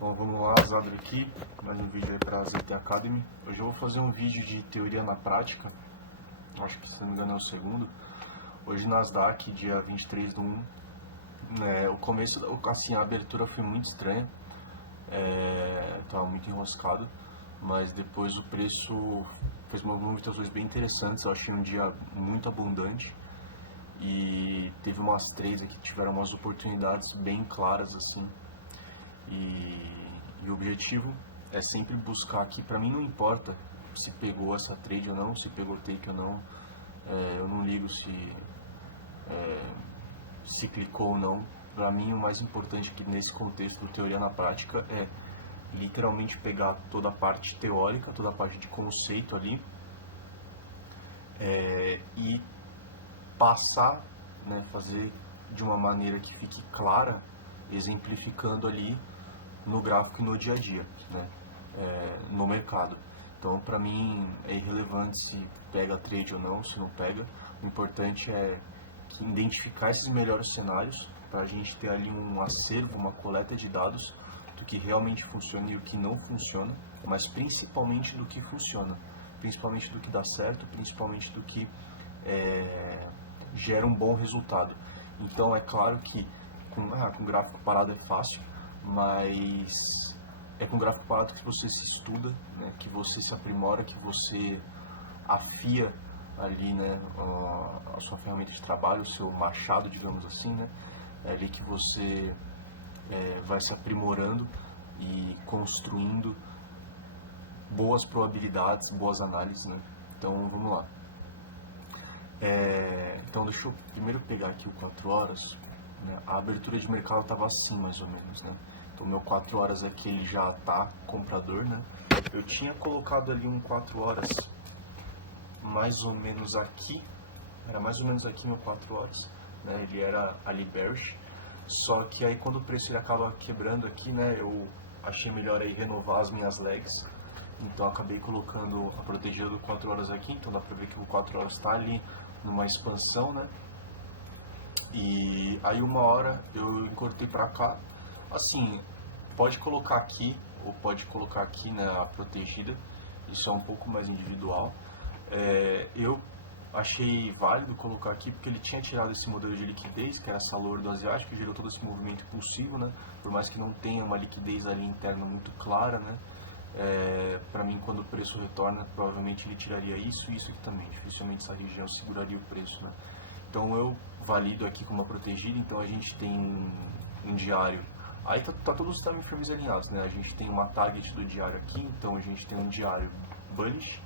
Bom, vamos lá, Zadro aqui, mais um vídeo aí para a ZT Academy. Hoje eu vou fazer um vídeo de teoria na prática, acho que se não me engano é o segundo. Hoje Nasdaq, dia 23 do 1, o começo, assim, a abertura foi muito estranha, estava muito enroscado, mas depois o preço fez umas movimentações bem interessantes, eu achei um dia muito abundante. E teve umas trades aqui que tiveram umas oportunidades bem claras assim. E o objetivo é sempre buscar aqui, pra mim não importa se pegou essa trade ou não, se pegou take ou não, eu não ligo se clicou ou não. Pra mim o mais importante aqui nesse contexto do teoria na prática é literalmente pegar toda a parte teórica, toda a parte de conceito ali e passar, fazer de uma maneira que fique clara, exemplificando ali no gráfico e no dia a dia, no mercado. Então, para mim, é irrelevante se pega trade ou não, se não pega. O importante é identificar esses melhores cenários para a gente ter ali um acervo, uma coleta de dados do que realmente funciona e o que não funciona, mas principalmente do que funciona, principalmente do que dá certo, principalmente do que gera um bom resultado. Então, é claro que com gráfico parado é fácil, mas é com gráfico parado que você se estuda, que você se aprimora, que você afia ali, a sua ferramenta de trabalho, o seu machado, digamos assim, é ali que você vai se aprimorando e construindo boas probabilidades, boas análises, Então, vamos lá. Então, deixa eu primeiro pegar aqui o 4 horas. A abertura de mercado estava assim, mais ou menos, Então, meu 4 horas aqui ele já está comprador, Eu tinha colocado ali um 4 horas mais ou menos aqui, era mais ou menos aqui meu 4 horas, Ele era ali bearish, só que aí quando o preço ele acaba quebrando aqui, Eu achei melhor aí renovar as minhas legs, então acabei colocando a protegida do 4 horas aqui, então dá pra ver que o 4 horas está ali numa expansão, E aí uma hora eu encurtei pra cá, assim, pode colocar aqui ou pode colocar aqui a protegida, isso é um pouco mais individual. Eu achei válido colocar aqui porque ele tinha tirado esse modelo de liquidez, que era essa lower do asiático, que gerou todo esse movimento impulsivo, por mais que não tenha uma liquidez ali interna muito clara, para mim, quando o preço retorna, provavelmente ele tiraria isso e isso aqui também. Dificilmente essa região seguraria o preço, Então eu valido aqui como uma protegida. Então a gente tem um diário. Aí tá todos os time frames alinhados, A gente tem uma target do diário aqui. Então a gente tem um diário bullish,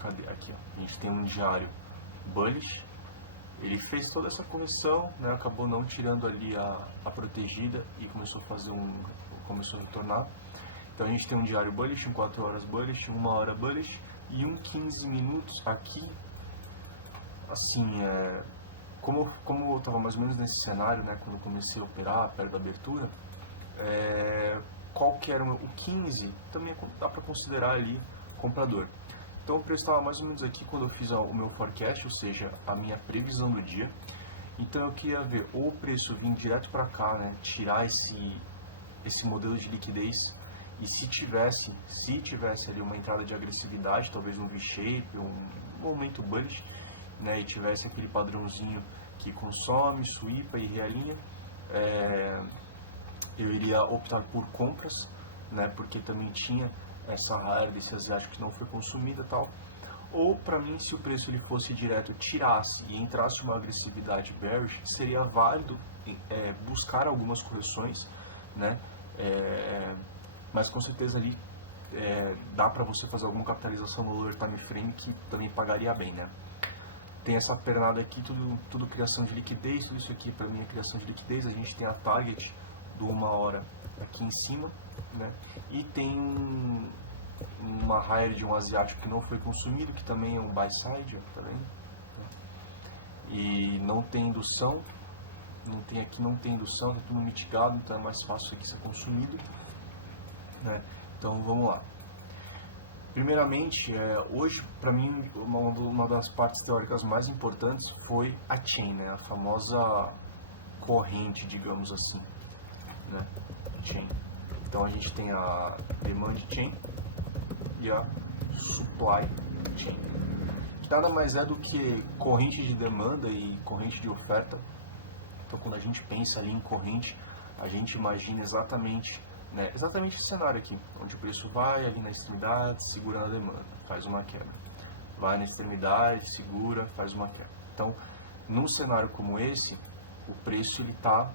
Cadê? Aqui, ó. A gente tem um diário bullish. Ele fez toda essa correção, acabou não tirando ali a protegida e começou a retornar. Então a gente tem um diário bullish, um 4 horas bullish, uma hora bullish e um 15 minutos aqui. Assim, como eu estava mais ou menos nesse cenário, quando eu comecei a operar perto da abertura, qual que era o 15 também dá para considerar ali comprador. Então o preço estava mais ou menos aqui quando eu fiz o meu forecast, ou seja, a minha previsão do dia. Então eu queria ver ou o preço vir direto para cá, tirar esse modelo de liquidez, e se tivesse ali uma entrada de agressividade, talvez um V-shape, um momento bullish, e tivesse aquele padrãozinho que consome, sweepa e realinha, eu iria optar por compras, porque também tinha essa rara desse asiático que não foi consumida e tal. Ou para mim, se o preço ele fosse direto, tirasse e entrasse uma agressividade bearish, seria válido buscar algumas correções, mas com certeza ali dá para você fazer alguma capitalização no lower time frame que também pagaria bem, Tem essa pernada aqui, tudo criação de liquidez, tudo isso aqui para mim é criação de liquidez. A gente tem a target do 1 hora aqui em cima, e tem uma higher de um asiático que não foi consumido, que também é um buy side, tá vendo? E não tem indução, não tem indução, tá tudo mitigado, então é mais fácil aqui ser consumido, Então vamos lá. Primeiramente, hoje para mim uma das partes teóricas mais importantes foi a chain, a famosa corrente, digamos assim, né? Chain. Então a gente tem a demand chain e a supply chain, que nada mais é do que corrente de demanda e corrente de oferta. Então quando a gente pensa ali em corrente, a gente imagina exatamente, né, exatamente esse cenário aqui, onde o preço vai ali na extremidade, segura na demanda, faz uma quebra. Vai na extremidade, segura, faz uma quebra. Então, num cenário como esse, o preço ele está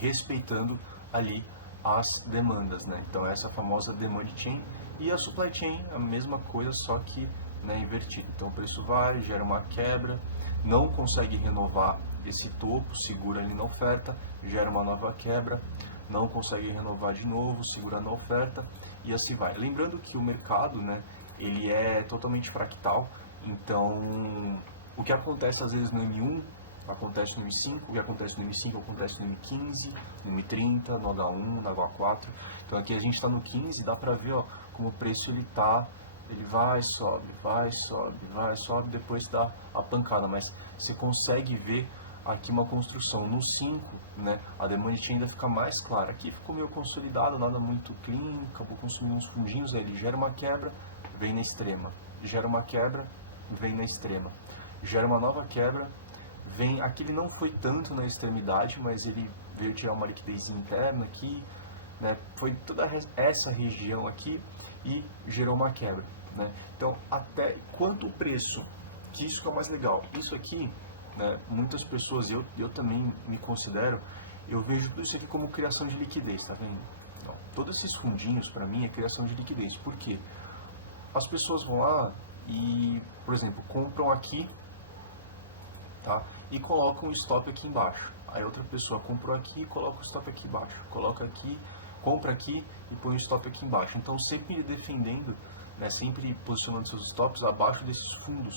respeitando ali as demandas, né? Então essa famosa demand chain, e a supply chain a mesma coisa, só que, né, invertido. Então o preço vai, gera uma quebra, não consegue renovar esse topo, segura ali na oferta, gera uma nova quebra, não consegue renovar de novo, segura na oferta e assim vai. Lembrando que o mercado, né, ele é totalmente fractal, então o que acontece às vezes no M1 acontece no M5, o que acontece no M5 acontece no M15, no M30, no H1, no H4. Então aqui a gente está no 15, dá pra ver, ó, como o preço ele vai, sobe, vai, sobe, vai, sobe, depois dá a pancada, mas você consegue ver aqui uma construção. No 5, né, a demand ainda fica mais clara. Aqui ficou meio consolidado, nada muito clean, acabou consumindo uns fundinhos, aí ele gera uma quebra, vem na extrema, gera uma quebra, vem na extrema, gera uma nova quebra, vem, aqui ele não foi tanto na extremidade, mas ele veio tirar uma liquidez interna aqui, né? Foi toda essa região aqui e gerou uma quebra, né? Então, até quanto o preço, que isso que é o mais legal, isso aqui, né, muitas pessoas, eu também me considero, eu vejo tudo isso aqui como criação de liquidez, tá vendo? Então, todos esses fundinhos, para mim, é criação de liquidez. Por quê? As pessoas vão lá e, por exemplo, compram aqui, tá? E coloca um stop aqui embaixo. Aí outra pessoa comprou aqui e coloca o stop aqui embaixo. Coloca aqui, compra aqui e põe o stop aqui embaixo. Então sempre defendendo, né, sempre posicionando seus stops abaixo desses fundos.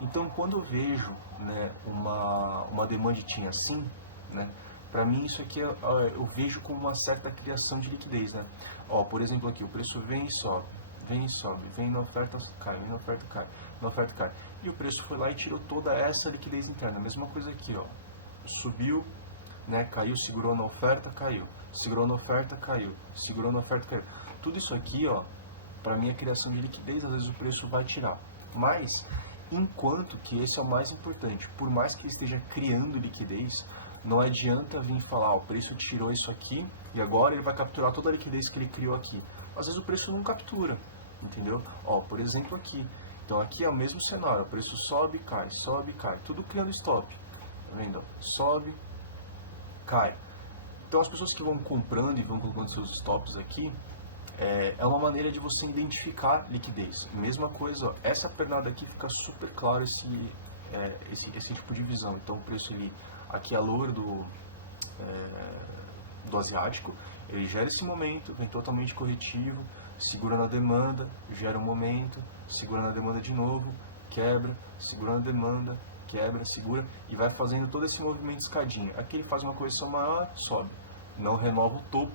Então quando eu vejo, né, uma demand chain assim, né, para mim isso aqui eu vejo como uma certa criação de liquidez, né? Ó, por exemplo aqui, o preço vem e sobe, vem e sobe, vem na oferta cai, vem na oferta cai, na oferta cai. E o preço foi lá e tirou toda essa liquidez interna. Mesma coisa aqui, ó. Subiu, né, caiu, segurou na oferta, caiu. Segurou na oferta, caiu. Segurou na oferta, caiu. Tudo isso aqui, ó, para mim é criação de liquidez, às vezes o preço vai tirar. Mas, enquanto que esse é o mais importante, por mais que ele esteja criando liquidez, não adianta vir falar, ó, o preço tirou isso aqui e agora ele vai capturar toda a liquidez que ele criou aqui. Às vezes o preço não captura, entendeu? Ó, por exemplo aqui. Então aqui é o mesmo cenário, o preço sobe, cai, tudo criando stop, tá vendo? Sobe, cai. Então as pessoas que vão comprando e vão colocando seus stops aqui, é uma maneira de você identificar liquidez. Mesma coisa, ó, essa pernada aqui fica super claro esse tipo de visão. Então o preço ele, aqui é a lower do asiático, ele gera esse momento, vem totalmente corretivo, segura na demanda, gera um momento, segura na demanda de novo, quebra, segura na demanda, quebra, segura e vai fazendo todo esse movimento escadinha. Aqui ele faz uma correção maior, sobe, não renova o topo.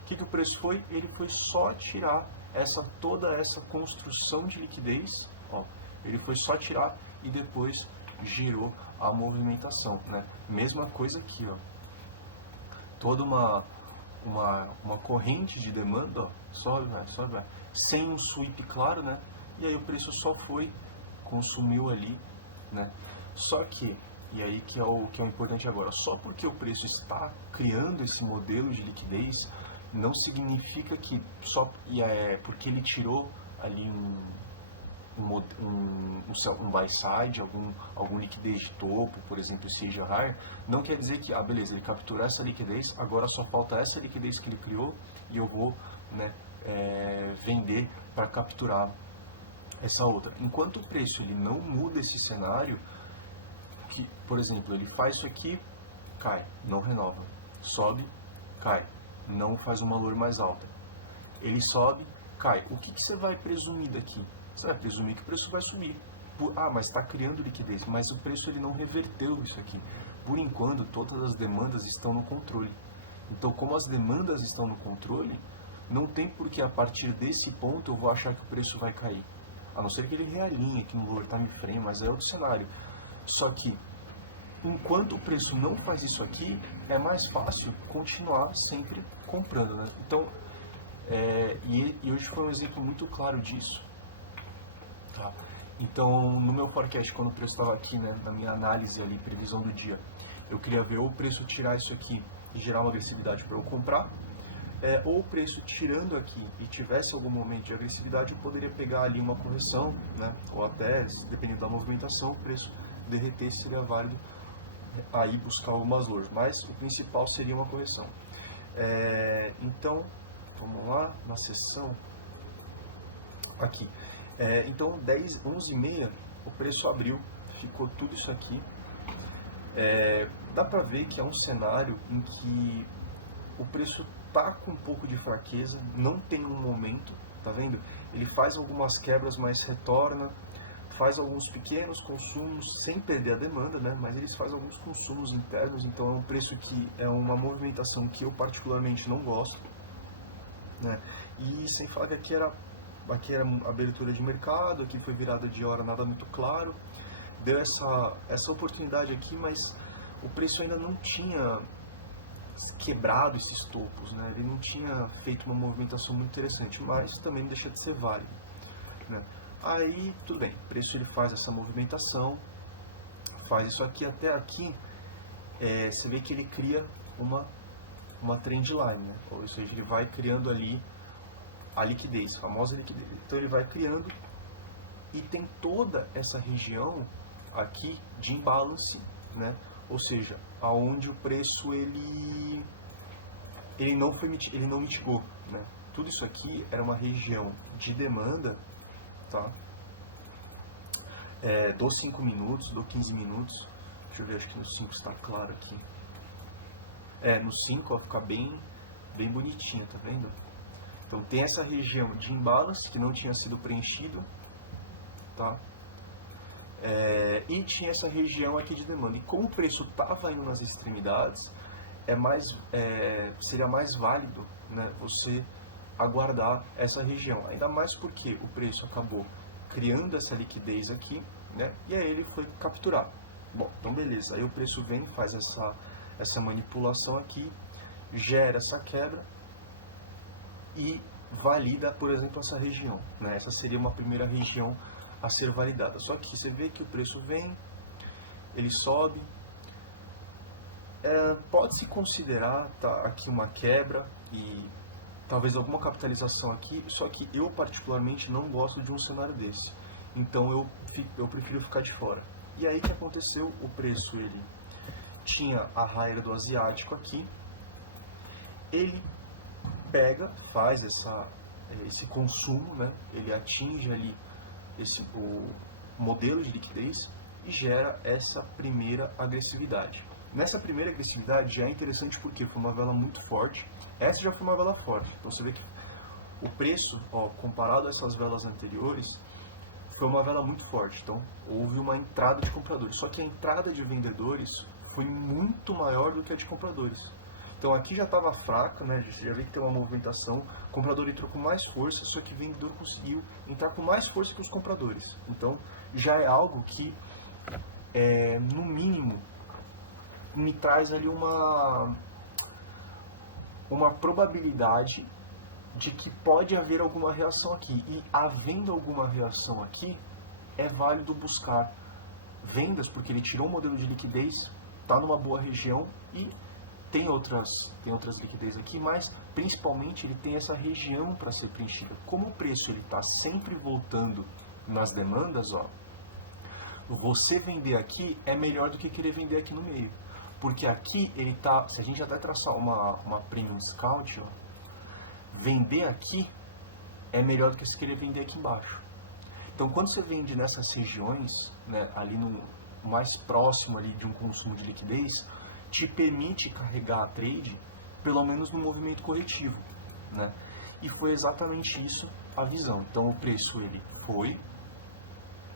O que o preço foi? Ele foi só tirar toda essa construção de liquidez, ó, ele foi só tirar e depois girou a movimentação, né? Mesma coisa aqui, ó, toda uma corrente de demanda, ó, sobe, vai, sem um sweep claro, né? E aí o preço só foi, consumiu ali, né? Só que, e aí que é o importante agora, só porque o preço está criando esse modelo de liquidez, não significa que porque ele tirou ali um buy side, algum liquidez de topo, por exemplo, seja higher, não quer dizer que, beleza, ele capturou essa liquidez, agora só falta essa liquidez que ele criou e eu vou, né, vender para capturar essa outra. Enquanto o preço ele não muda esse cenário, que, por exemplo, ele faz isso aqui, cai, não renova, sobe, cai, não faz uma valor mais alta, ele sobe, cai. O que você vai presumir daqui? Você vai presumir que o preço vai subir. Mas está criando liquidez, mas o preço ele não reverteu isso aqui. Por enquanto, todas as demandas estão no controle. Então, como as demandas estão no controle, não tem por que a partir desse ponto eu vou achar que o preço vai cair. A não ser que ele realinhe aqui no lower time frame, mas é outro cenário. Só que enquanto o preço não faz isso aqui, é mais fácil continuar sempre comprando, né? Então, e hoje foi um exemplo muito claro disso. Tá? Então, no meu forecast, quando o preço estava aqui, né, na minha análise ali, previsão do dia, eu queria ver ou o preço tirar isso aqui e gerar uma agressividade para eu comprar, ou o preço tirando aqui e tivesse algum momento de agressividade, eu poderia pegar ali uma correção, né, ou até, dependendo da movimentação, o preço derreter seria válido aí buscar algumas lojas, mas o principal seria uma correção. Então, vamos lá, na seção aqui. Então, 11h30, o preço abriu, ficou tudo isso aqui. Dá pra ver que é um cenário em que o preço tá com um pouco de fraqueza, não tem um momento, tá vendo? Ele faz algumas quebras, mas retorna, faz alguns pequenos consumos sem perder a demanda, né? Mas eles fazem alguns consumos internos, então é um preço que é uma movimentação que eu particularmente não gosto, né? E sem falar que aqui era abertura de mercado, aqui foi virada de hora, nada muito claro, deu essa oportunidade aqui, mas o preço ainda não tinha quebrado esses topos, né? Ele não tinha feito uma movimentação muito interessante, mas também não deixa de ser válido, né? Aí, tudo bem, o preço ele faz essa movimentação, faz isso aqui até aqui, você vê que ele cria uma trend line, né? Ou seja, ele vai criando ali a liquidez, a famosa liquidez. Então ele vai criando e tem toda essa região aqui de imbalance, né? Ou seja, aonde o preço ele não mitigou, né? Tudo isso aqui era uma região de demanda, tá? Dos 5 minutos, do 15 minutos. Deixa eu ver, acho que no 5 está claro aqui. No 5 vai ficar bem bonitinho, tá vendo? Então tem essa região de imbalance que não tinha sido preenchido, tá? E tinha essa região aqui de demanda. E como o preço estava indo nas extremidades, seria mais válido, né, você aguardar essa região. Ainda mais porque o preço acabou criando essa liquidez aqui, né, e aí ele foi capturar. Bom, então beleza. Aí o preço vem, faz essa manipulação aqui, gera essa quebra e valida, por exemplo, essa região, né? Essa seria uma primeira região a ser validada. Só que você vê que o preço vem, ele sobe, pode-se considerar aqui uma quebra e talvez alguma capitalização aqui, só que eu particularmente não gosto de um cenário desse, então eu prefiro ficar de fora. E aí o que aconteceu? O preço ele tinha a raia do asiático aqui, ele pega, faz esse consumo, né? Ele atinge ali o modelo de liquidez e gera essa primeira agressividade. Nessa primeira agressividade já é interessante porque foi uma vela muito forte. Essa já foi uma vela forte. Então você vê que o preço, comparado a essas velas anteriores, foi uma vela muito forte. Então houve uma entrada de compradores. Só que a entrada de vendedores foi muito maior do que a de compradores. Então aqui já estava fraca, né? Você já vê que tem uma movimentação, o comprador entrou com mais força, só que o vendedor conseguiu entrar com mais força que os compradores. Então já é algo que, no mínimo, me traz ali uma probabilidade de que pode haver alguma reação aqui. E havendo alguma reação aqui, é válido buscar vendas, porque ele tirou o modelo de liquidez, está numa boa região e tem outras liquidez aqui, mas principalmente ele tem essa região para ser preenchida. Como o preço ele está sempre voltando nas demandas, você vender aqui é melhor do que querer vender aqui no meio. Porque aqui ele tá, se a gente até traçar uma premium scout, vender aqui é melhor do que se querer vender aqui embaixo. Então quando você vende nessas regiões, né, ali no mais próximo ali de um consumo de liquidez, te permite carregar a trade, pelo menos no movimento corretivo, né? E foi exatamente isso a visão. Então o preço ele foi,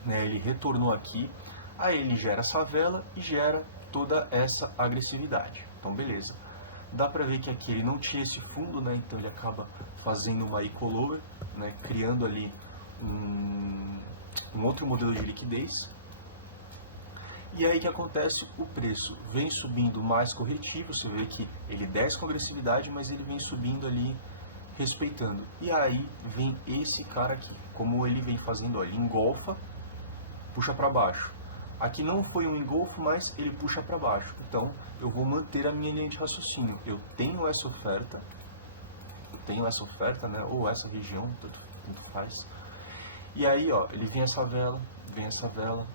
né, ele retornou aqui, aí ele gera essa vela e gera toda essa agressividade. Então beleza. Dá pra ver que aqui ele não tinha esse fundo, né? Então ele acaba fazendo uma eco-lower, né, criando ali um outro modelo de liquidez. E aí que acontece? O preço vem subindo mais corretivo, você vê que ele desce com agressividade, mas ele vem subindo ali respeitando. E aí vem esse cara aqui, como ele vem fazendo, ó, ele engolfa, puxa para baixo. Aqui não foi um engolfo, mas ele puxa para baixo. Então eu vou manter a minha linha de raciocínio. Eu tenho essa oferta, né, ou essa região, tanto faz. E aí, ó, ele vem essa vela, vem essa vela,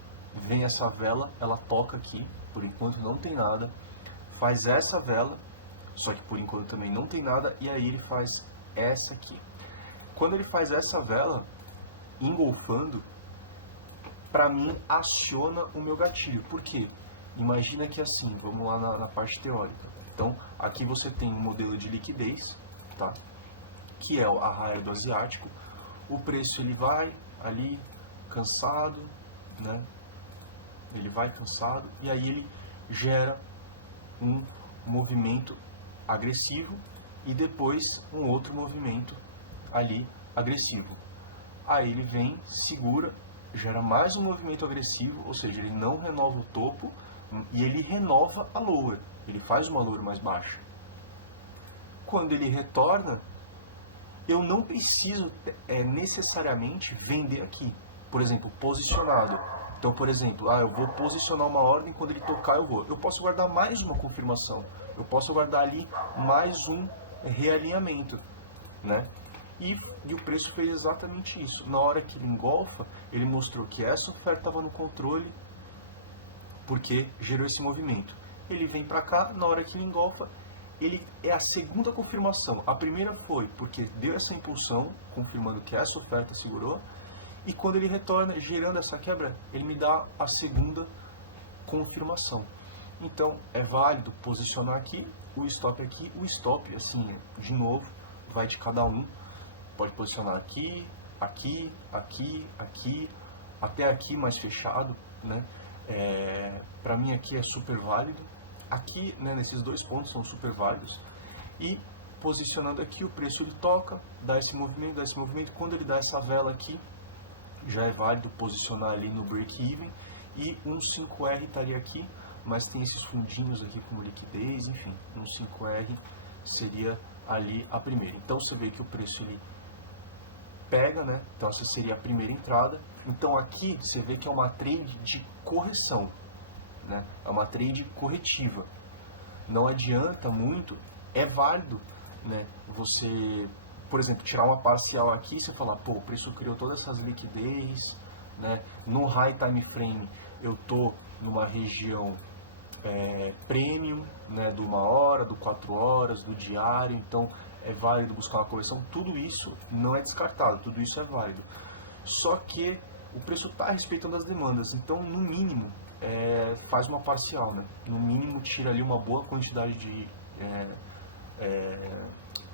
vem essa vela, ela toca aqui, por enquanto não tem nada, faz essa vela, só que por enquanto também não tem nada, e aí ele faz essa aqui. Quando ele faz essa vela, engolfando, pra mim aciona o meu gatilho. Por quê? Imagina que assim, vamos lá na parte teórica. Então, aqui você tem um modelo de liquidez, tá? Que é a raia do asiático. O preço ele vai ali cansado, né? Ele vai cansado e aí ele gera um movimento agressivo e depois um outro movimento ali agressivo. Aí ele vem, segura, gera mais um movimento agressivo, ou seja, ele não renova o topo e ele renova a lower, ele faz uma lower mais baixa. Quando ele retorna, eu não preciso necessariamente vender aqui. Por exemplo, posicionado. Então, por exemplo, eu vou posicionar uma ordem, quando ele tocar eu vou. Eu posso guardar mais uma confirmação. Eu posso guardar ali mais um realinhamento, né? E o preço fez exatamente isso. Na hora que ele engolfa, ele mostrou que essa oferta estava no controle, porque gerou esse movimento. Ele vem para cá, na hora que ele engolfa, ele é a segunda confirmação. A primeira foi porque deu essa impulsão, confirmando que essa oferta segurou, e quando ele retorna, gerando essa quebra, ele me dá a segunda confirmação. Então, é válido posicionar aqui, o stop, assim, de novo, vai de cada um. Pode posicionar aqui, aqui, aqui, aqui, até aqui mais fechado, né? Para mim aqui é super válido. Aqui, né, nesses dois pontos são super válidos. E posicionando aqui, o preço ele toca, dá esse movimento. Quando ele dá essa vela aqui, já é válido posicionar ali no break-even. E um 5R estaria aqui, mas tem esses fundinhos aqui como liquidez, enfim, um 5R seria ali a primeira. Então você vê que o preço ele pega, né? Então essa seria a primeira entrada. Então aqui você vê que é uma trade de correção, né? É uma trade corretiva. Não adianta muito, é válido, né? Você, por exemplo, tirar uma parcial aqui e você falar, pô, o preço criou todas essas liquidez, né? No high time frame eu tô numa região premium, né? Do 1 hora, do 4 horas, do diário, então é válido buscar uma correção. Tudo isso não é descartado, tudo isso é válido. Só que o preço está respeitando as demandas, então no mínimo faz uma parcial, né? No mínimo tira ali uma boa quantidade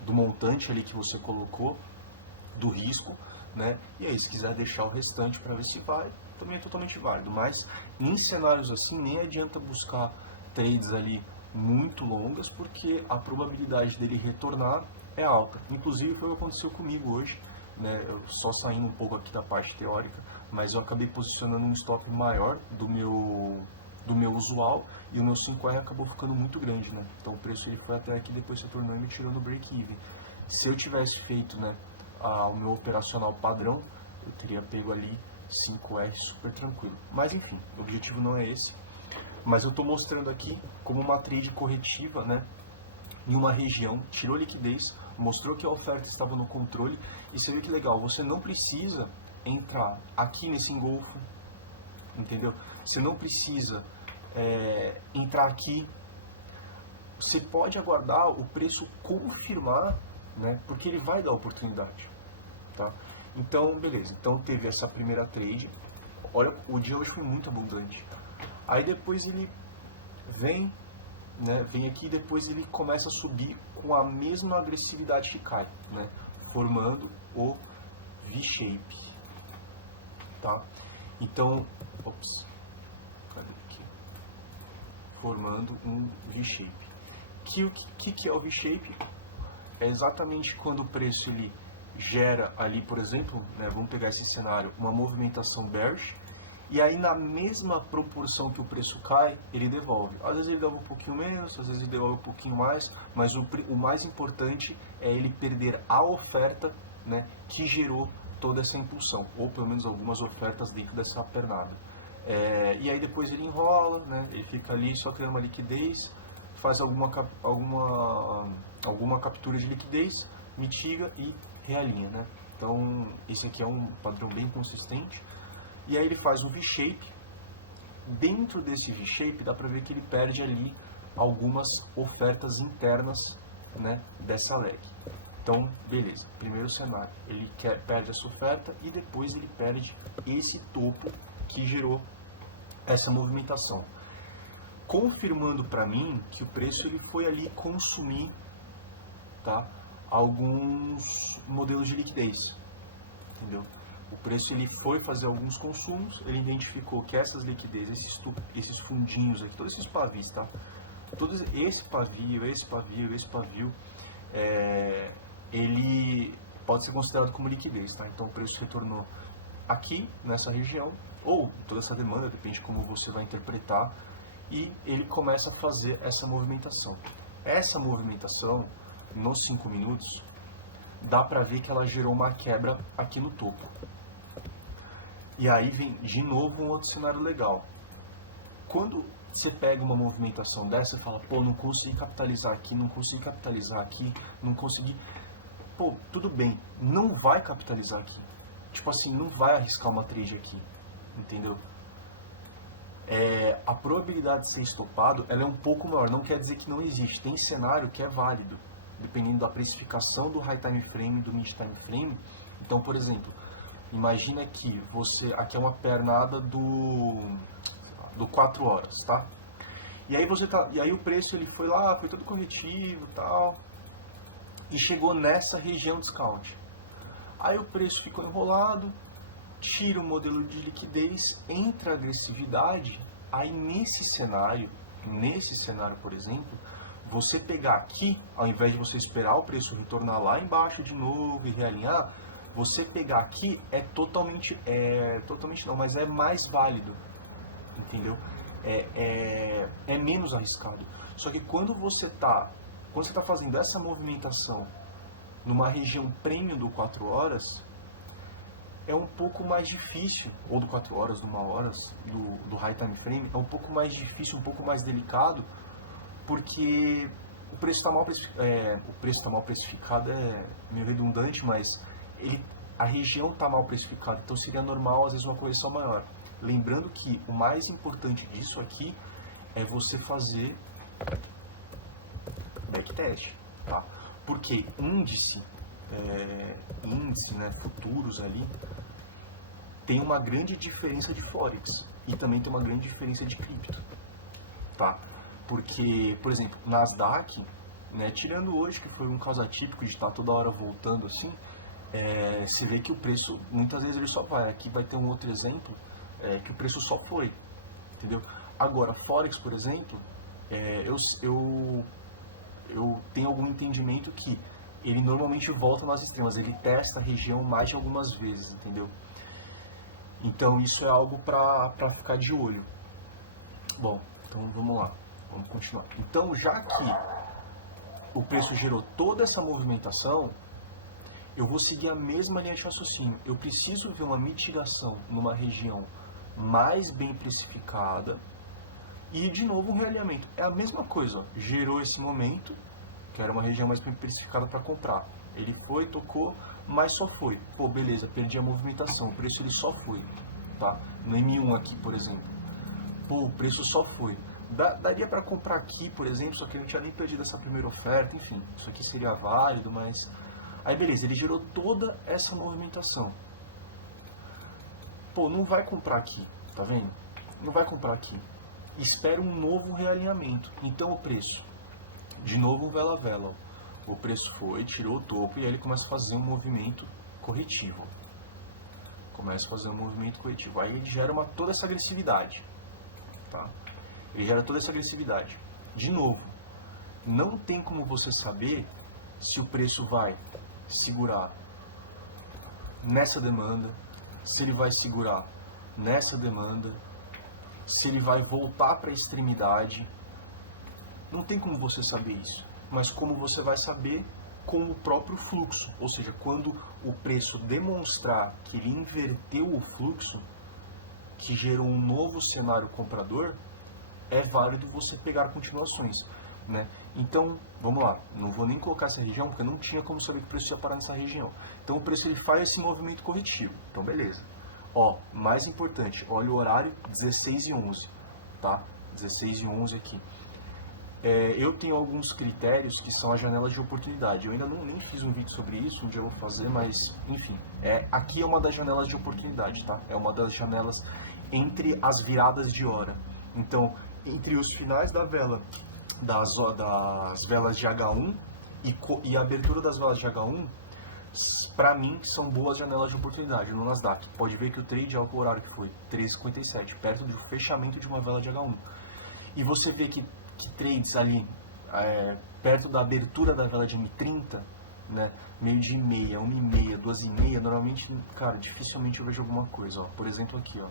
do montante ali que você colocou, do risco, né? E aí se quiser deixar o restante para ver se vai, também é totalmente válido. Mas em cenários assim nem adianta buscar trades ali muito longas, porque a probabilidade dele retornar é alta. Inclusive foi o que aconteceu comigo hoje, né? Eu só saindo um pouco aqui da parte teórica, mas eu acabei posicionando um stop maior do meu usual e o meu 5R acabou ficando muito grande, né? Então o preço ele foi até aqui, depois se tornou e me tirou no break-even. Se eu tivesse feito, né, o meu operacional padrão, eu teria pego ali 5R super tranquilo. Mas enfim, o objetivo não é esse. Mas eu estou mostrando aqui como uma trade corretiva, né, em uma região, tirou liquidez, mostrou que a oferta estava no controle, e você vê que legal, você não precisa entrar aqui nesse engolfo, entendeu? Você não precisa entrar aqui, você pode aguardar o preço confirmar, né, porque ele vai dar oportunidade, tá? Então, beleza, então teve essa primeira trade, olha, o dia hoje foi muito abundante. Aí depois ele vem, né, vem aqui e depois ele começa a subir com a mesma agressividade que cai, né, formando o V-shape, tá? Então, cadê aqui? Formando um V-shape. O que é o V-shape? É exatamente quando o preço ele gera ali, por exemplo, né, vamos pegar esse cenário, uma movimentação bearish, e aí na mesma proporção que o preço cai, ele devolve. Às vezes ele devolve um pouquinho menos, às vezes ele devolve um pouquinho mais, mas o mais importante é ele perder a oferta, né, que gerou toda essa impulsão, ou pelo menos algumas ofertas dentro dessa pernada. E aí depois ele enrola, né, ele fica ali só criando uma liquidez, faz alguma captura de liquidez, mitiga e realinha, né? Então esse aqui é um padrão bem consistente. E aí ele faz um V-shape. Dentro desse V-shape dá para ver que ele perde ali algumas ofertas internas, né, dessa leg. Então, beleza, primeiro cenário, ele perde essa oferta e depois ele perde esse topo que gerou essa movimentação, confirmando para mim que o preço ele foi ali consumir, tá, alguns modelos de liquidez, entendeu? O preço ele foi fazer alguns consumos, ele identificou que essas liquidez, esses fundinhos aqui, todos esses pavis, tá? Todos esse pavio, ele pode ser considerado como liquidez, tá? Então o preço retornou aqui, nessa região, ou toda essa demanda, depende de como você vai interpretar, e ele começa a fazer essa movimentação. Essa movimentação, nos 5 minutos, dá pra ver que ela gerou uma quebra aqui no topo. E aí vem de novo um outro cenário legal. Quando você pega uma movimentação dessa e fala, pô, não consegui capitalizar aqui, não consegui... Pô, tudo bem, não vai capitalizar aqui. Tipo assim, não vai arriscar uma trade aqui, entendeu? A probabilidade de ser estopado, ela é um pouco maior, não quer dizer que não existe. Tem cenário que é válido, dependendo da precificação do high time frame e do mid time frame. Então, por exemplo, imagina que aqui é uma pernada do 4 horas, tá? E aí o preço ele foi lá, foi todo corretivo, tal, e chegou nessa região discount. Aí o preço ficou enrolado, tira o modelo de liquidez, entra a agressividade. Aí nesse cenário, por exemplo, você pegar aqui, ao invés de você esperar o preço retornar lá embaixo de novo e realinhar, você pegar aqui é totalmente não, mas é mais válido, entendeu? É menos arriscado. Só que quando você está fazendo essa movimentação numa região premium do 4 horas, é um pouco mais difícil, ou do 4 horas, do 1 hora, do high time frame, é um pouco mais difícil, um pouco mais delicado, porque o preço está mal precificado, é meio redundante, mas a região está mal precificada, então seria normal às vezes uma correção maior. Lembrando que o mais importante disso aqui é você fazer backtest, tá? Porque índice, né, futuros ali, tem uma grande diferença de Forex e também tem uma grande diferença de cripto, tá? Porque, por exemplo, Nasdaq, né, tirando hoje, que foi um caso atípico de estar toda hora voltando assim, você vê que o preço, muitas vezes ele só vai. Aqui vai ter um outro exemplo, que o preço só foi, entendeu? Agora, Forex, por exemplo, eu tenho algum entendimento que ele normalmente volta nas extremas, ele testa a região mais de algumas vezes, entendeu? Então isso é algo para ficar de olho. Bom, então vamos lá, vamos continuar. Então, já que o preço gerou toda essa movimentação, eu vou seguir a mesma linha de raciocínio. Eu preciso ver uma mitigação numa região mais bem precificada e, de novo, um realinhamento. É a mesma coisa, ó. Gerou esse momento, que era uma região mais bem precificada para comprar. Ele foi, tocou, mas só foi. Pô, beleza, perdi a movimentação, o preço ele só foi, tá? No M1 aqui, por exemplo. Pô, o preço só foi. Daria para comprar aqui, por exemplo, só que eu não tinha nem perdido essa primeira oferta, enfim, isso aqui seria válido, mas... Aí beleza, ele gerou toda essa movimentação. Pô, não vai comprar aqui, tá vendo? Não vai comprar aqui. Espera um novo realinhamento. Então o preço, de novo vela-vela. O preço foi, tirou o topo e aí ele começa a fazer um movimento corretivo. Aí ele gera toda essa agressividade, tá? Ele gera toda essa agressividade. De novo, não tem como você saber se o preço vai segurar nessa demanda, se ele vai segurar nessa demanda, se ele vai voltar para a extremidade. Não tem como você saber isso, mas como você vai saber com o próprio fluxo, ou seja, quando o preço demonstrar que ele inverteu o fluxo, que gerou um novo cenário comprador, é válido você pegar continuações, né? Então, vamos lá, não vou nem colocar essa região, porque não tinha como saber que o preço ia parar nessa região. Então o preço ele faz esse movimento corretivo, então beleza. Ó, mais importante, olha o horário, 16h11, tá? 16h11 aqui. Eu tenho alguns critérios que são as janelas de oportunidade. Eu ainda nem fiz um vídeo sobre isso, um dia eu vou fazer, mas enfim. Aqui é uma das janelas de oportunidade, tá? É uma das janelas entre as viradas de hora. Então, entre os finais da vela, das velas de H1 e a abertura das velas de H1, para mim, são boas janelas de oportunidade no Nasdaq. Pode ver que o trade, olha o horário que foi, 13h57, perto do fechamento de uma vela de H1. E você vê que trades ali, perto da abertura da vela de M30, né, meio dia e meia, 1h30, 2h30, normalmente, cara, dificilmente eu vejo alguma coisa. Ó. Por exemplo aqui, ó,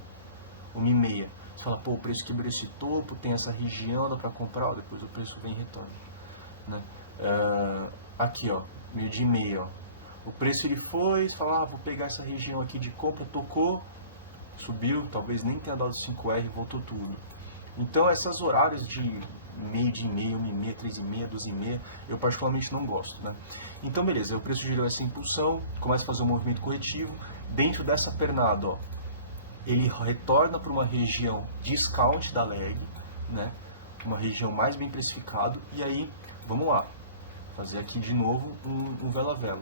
1h30. Você fala, pô, o preço quebrou esse topo, tem essa região, dá pra comprar, ó, depois o preço vem e retorna. Né? Aqui, ó, meio dia e meia, ó. O preço ele foi, você fala, vou pegar essa região aqui de compra, tocou, subiu, talvez nem tenha dado 5R, voltou tudo. Então, esses horários de meio dia e meia, 1h30, 3h30, 2h30, eu particularmente não gosto, né? Então, beleza, o preço gerou essa impulsão, começa a fazer um movimento corretivo. Dentro dessa pernada, ó, ele retorna para uma região discount da leg, né? Uma região mais bem precificado. E aí, vamos lá, fazer aqui de novo um vela-vela.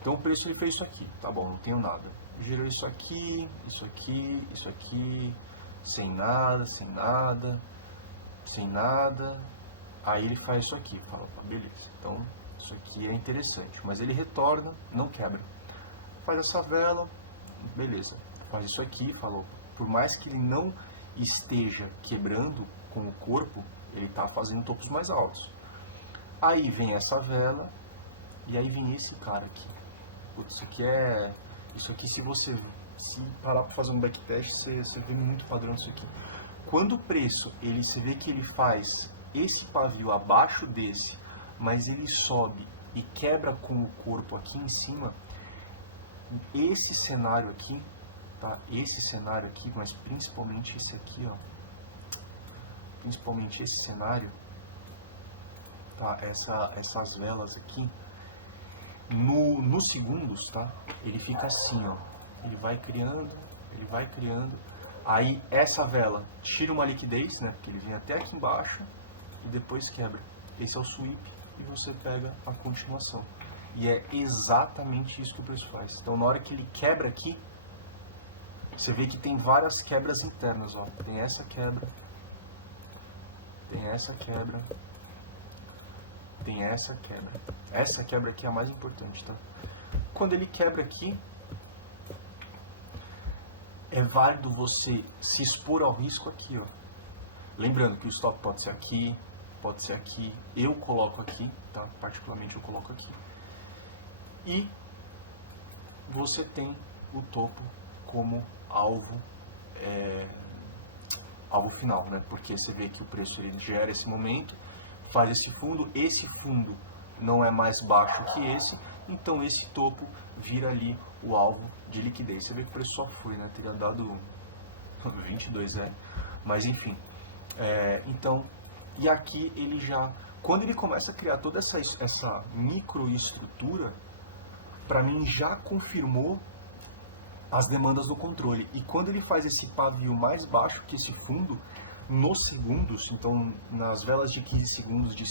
Então, o preço ele fez isso aqui, tá bom, não tenho nada. Gerou isso aqui, isso aqui, isso aqui, sem nada, sem nada, sem nada. Aí ele faz isso aqui, fala, beleza, então isso aqui é interessante. Mas ele retorna, não quebra. Faz essa vela, beleza. Faz isso aqui, falou, por mais que ele não esteja quebrando com o corpo, ele está fazendo topos mais altos. Aí vem essa vela, e aí vem esse cara aqui. Putz, isso aqui se você parar para fazer um backtest, você vê muito padrão disso aqui. Quando o preço, você vê que ele faz esse pavio abaixo desse, mas ele sobe e quebra com o corpo aqui em cima, esse cenário aqui, tá? Esse cenário aqui, mas principalmente esse aqui, ó. Principalmente esse cenário, tá? Essas velas aqui, nos segundos, tá? Ele fica assim, ó. Ele vai criando, ele vai criando. Aí essa vela tira uma liquidez, né? Porque ele vem até aqui embaixo e depois quebra. Esse é o sweep e você pega a continuação. E é exatamente isso que o preço faz. Então na hora que ele quebra aqui, você vê que tem várias quebras internas, ó. Tem essa quebra, tem essa quebra, tem essa quebra. Essa quebra aqui é a mais importante, tá? Quando ele quebra aqui, é válido você se expor ao risco aqui, ó. Lembrando que o stop pode ser aqui, pode ser aqui. Eu coloco aqui, tá? Particularmente eu coloco aqui. E você tem o topo como alvo, alvo final, né? Porque você vê que o preço ele gera esse momento, faz esse fundo não é mais baixo que esse, então esse topo vira ali o alvo de liquidez. Você vê que o preço só foi, né? Teria dado 22, mas enfim. Então, e aqui ele já, quando ele começa a criar toda essa microestrutura, para mim já confirmou as demandas do controle. E quando ele faz esse pavio mais baixo que esse fundo, nos segundos, então nas velas de 15 segundos, de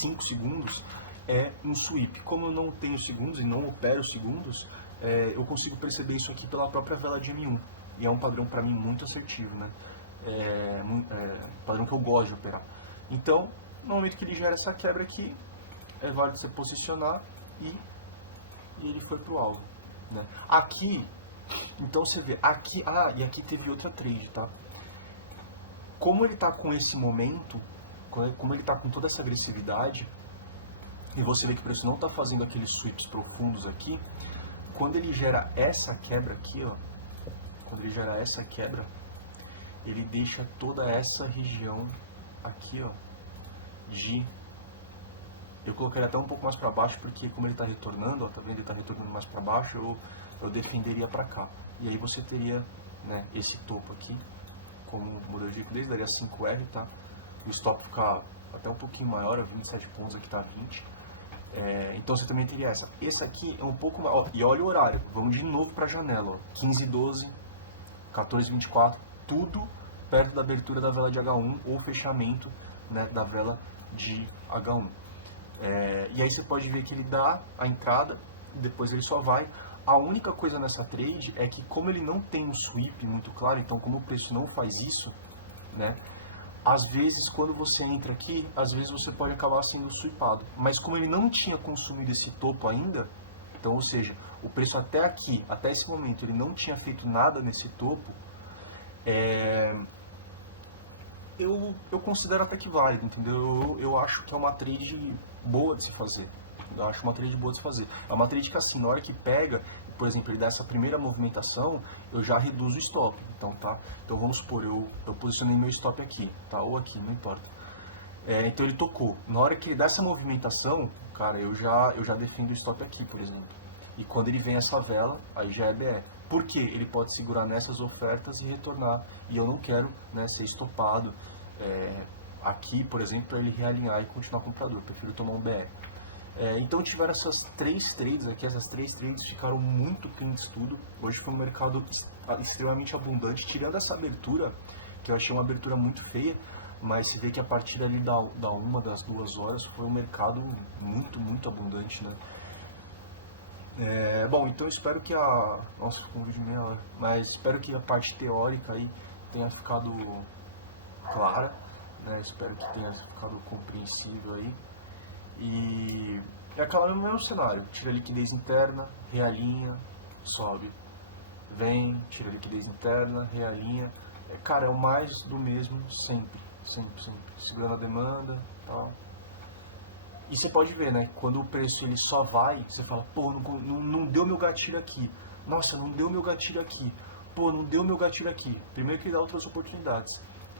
5 segundos, é um sweep. Como eu não tenho segundos e não opero segundos, eu consigo perceber isso aqui pela própria vela de M1. E é um padrão para mim muito assertivo, né? Padrão que eu gosto de operar. Então, no momento que ele gera essa quebra aqui, é válido você posicionar e ele foi pro alvo, né? Aqui, então você vê, aqui, e aqui teve outra trade, tá? Como ele tá com esse momento, como ele tá com toda essa agressividade, e você vê que o preço não tá fazendo aqueles sweeps profundos aqui, quando ele gera essa quebra aqui, ó, quando ele gera essa quebra, ele deixa toda essa região aqui, ó, eu colocaria até um pouco mais para baixo, porque como ele está retornando, ó, tá vendo? Ele está retornando mais para baixo, eu defenderia para cá. E aí você teria, né, esse topo aqui, como modelo de liquidez, daria 5R, tá? O stop ficar até um pouquinho maior, 27 pontos, aqui tá 20. Então você também teria essa. Esse aqui é um pouco mais, ó, e olha o horário, vamos de novo para a janela, ó, 15h12, 14h24, tudo perto da abertura da vela de H1 ou fechamento, né, da vela de H1. E aí você pode ver que ele dá a entrada, depois ele só vai. A única coisa nessa trade é que como ele não tem um sweep muito claro, então como o preço não faz isso, né, às vezes quando você entra aqui, às vezes você pode acabar sendo sweepado. Mas como ele não tinha consumido esse topo ainda, então, ou seja, o preço até aqui, até esse momento, ele não tinha feito nada nesse topo, eu considero até que válido, entendeu? Eu acho que é uma trade boa de se fazer. Eu acho uma trade boa de se fazer. É uma trade que, assim, na hora que pega, por exemplo, ele dá essa primeira movimentação, eu já reduzo o stop. Então, tá? Então, vamos supor, eu posicionei meu stop aqui, tá? Ou aqui, não importa. Então, ele tocou. Na hora que ele dá essa movimentação, cara, eu já defendo o stop aqui, por exemplo. E quando ele vem essa vela, aí já é BE. Por quê? Ele pode segurar nessas ofertas e retornar. E eu não quero, né, ser estopado aqui, por exemplo, para ele realinhar e continuar comprador. Eu prefiro tomar um BE. Então tiveram essas três trades aqui, essas três trades ficaram muito quentes tudo. Hoje foi um mercado extremamente abundante, tirando essa abertura, que eu achei uma abertura muito feia, mas se vê que a partir ali das 2 horas foi um mercado muito, muito abundante, né? Bom, então espero que nossa, ficou um vídeo de meia hora, mas espero que a parte teórica aí tenha ficado clara, né? Espero que tenha ficado compreensível aí. E é aquela mesmo cenário, tira a liquidez interna, realinha, sobe, vem, tira a liquidez interna, realinha, cara, é o mais do mesmo sempre, segurando a demanda, tal. E você pode ver, né, quando o preço ele só vai, você fala, pô, não deu meu gatilho aqui, nossa, não deu meu gatilho aqui, pô, não deu meu gatilho aqui. Primeiro que ele dá outras oportunidades,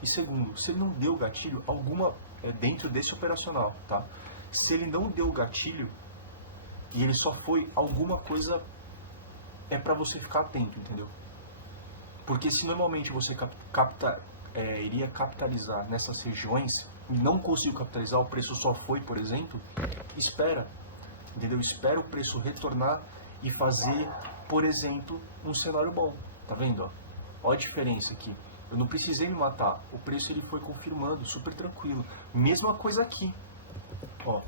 e segundo, se ele não deu gatilho, alguma dentro desse operacional, tá? Se ele não deu o gatilho e ele só foi, alguma coisa para você ficar atento, entendeu? Porque se normalmente você iria capitalizar nessas regiões e não conseguiu capitalizar, o preço só foi, por exemplo, espera, entendeu? Espera o preço retornar e fazer, por exemplo, um cenário bom. Tá vendo? Ó a diferença aqui. Eu não precisei me matar, o preço ele foi confirmando, super tranquilo. Mesma coisa aqui. Ó,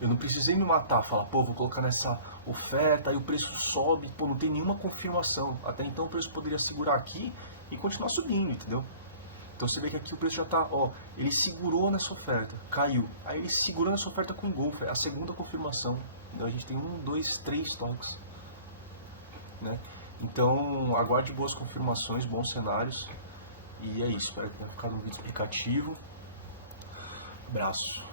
eu não precisei me matar, falar, pô, vou colocar nessa oferta, aí o preço sobe, pô, não tem nenhuma confirmação. Até então o preço poderia segurar aqui e continuar subindo, entendeu? Então você vê que aqui o preço já tá, ó, ele segurou nessa oferta, caiu. Aí ele segurou nessa oferta com engolfo, é a segunda confirmação. Então a gente tem 1, 2, 3 toques, né? Então aguarde boas confirmações, bons cenários. E é isso, espero que tenha ficado um vídeo explicativo. Abraço.